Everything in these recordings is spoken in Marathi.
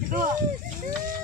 一个。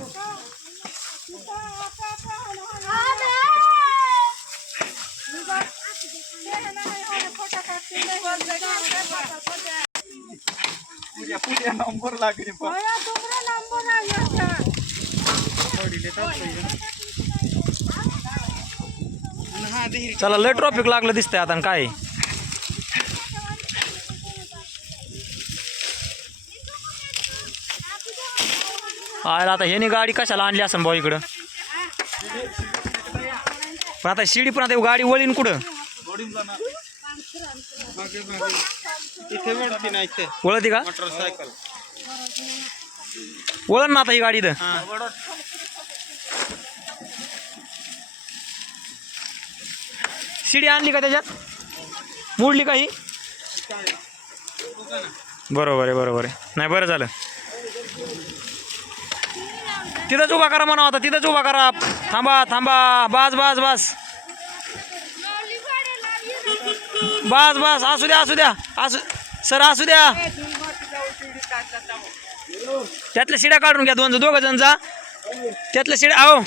नंबर चला लय ट्रॉफिक लागलं दिसतंय आता काय? आयला आता ह्याने गाडी कशाला आणली असं भाऊ इकडं? पण आता शिडी पण आता गाडी वळीन कुठं? वळती का? मोटरसायकल. ना आता ही गाडी इथं. शिडी आणली का त्याच्यात? मोडली का ही? बरोबर आहे बरोबर आहे. नाही बरं झालं. तिथंच उभा करा म्हणा आता तिथंच उभा करा. थांबा थांबा. बास बास बास. बस बस असू द्या असू द्या असू सर असू द्या. त्यातल्या शिड्या काढून घ्या दोन दोघं जण जा. त्यातल्या शिड्या आहो